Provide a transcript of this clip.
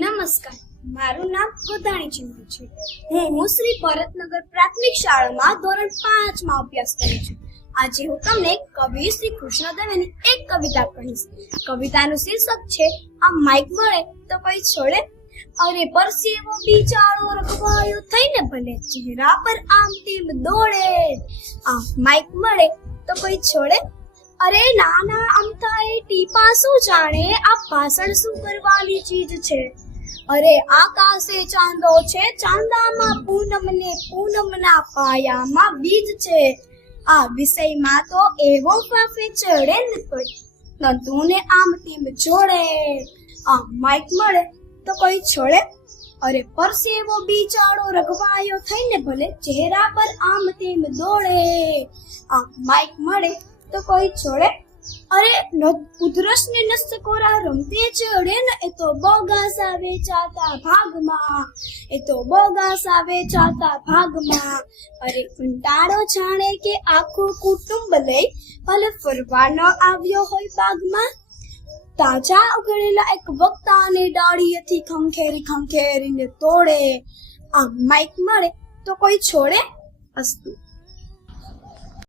નમસ્કાર, મારું નામ ગોધાણી ચિંતુ છે. હું શ્રી ભરતનગર પ્રાથમિક શાળામાં ધોરણ 5 માં અભ્યાસ કરું છું. આજે હું તમને કવિ શ્રી કૃષ્ણદેવની એક કવિતા કહીશ. કવિતાનું શીર્ષક છે આ માઇક મળે તો કોઈ છોડે. અરે પરસેવો બિચારો રખવાયો થઈને ભલે ચહેરા પર આમ તેમ દોડે. આ માઇક મળે તો કોઈ છોડે. અરે નાના અમથા એ ટીપા શું જાણે આ ભાષણ શું કરવાની ચીજ છે. અરે આકાશે ચાંદો છે, ચાંદામાં પૂનમ ને પૂનમના પાયામાં બીજ છે. આ વિષયમાં તો એવો ફાફે ચડે ને કોઈ નતું ને આમ તેમ જોડે. આ માઇક મળે તો કોઈ છોડે. અરે પરસેવો બિચારો રઘવાયો થઈને ભલે ચહેરા પર આમ તેમ દોડે. આ માઇક મળે તો કોઈ છોડે. અરે ઉધરસ ને નસકોરા રમતે ચડે ને એ તો બોગાસા વેચાતા ભાગમાં. એ તો બોગાસા વેચાતા ભાગમાં. અરે કંટાળો જાણે કે આખું કુટુંબ લઈ ભલે ફરવા ન આવ્યો હોય બાગમાં. તાજા ઉગડેલા એક વક્તાને ડાળીએથી ખંખેરીને તોડે. આ માઇક મળે તો કોઈ છોડે. અસ્તુ.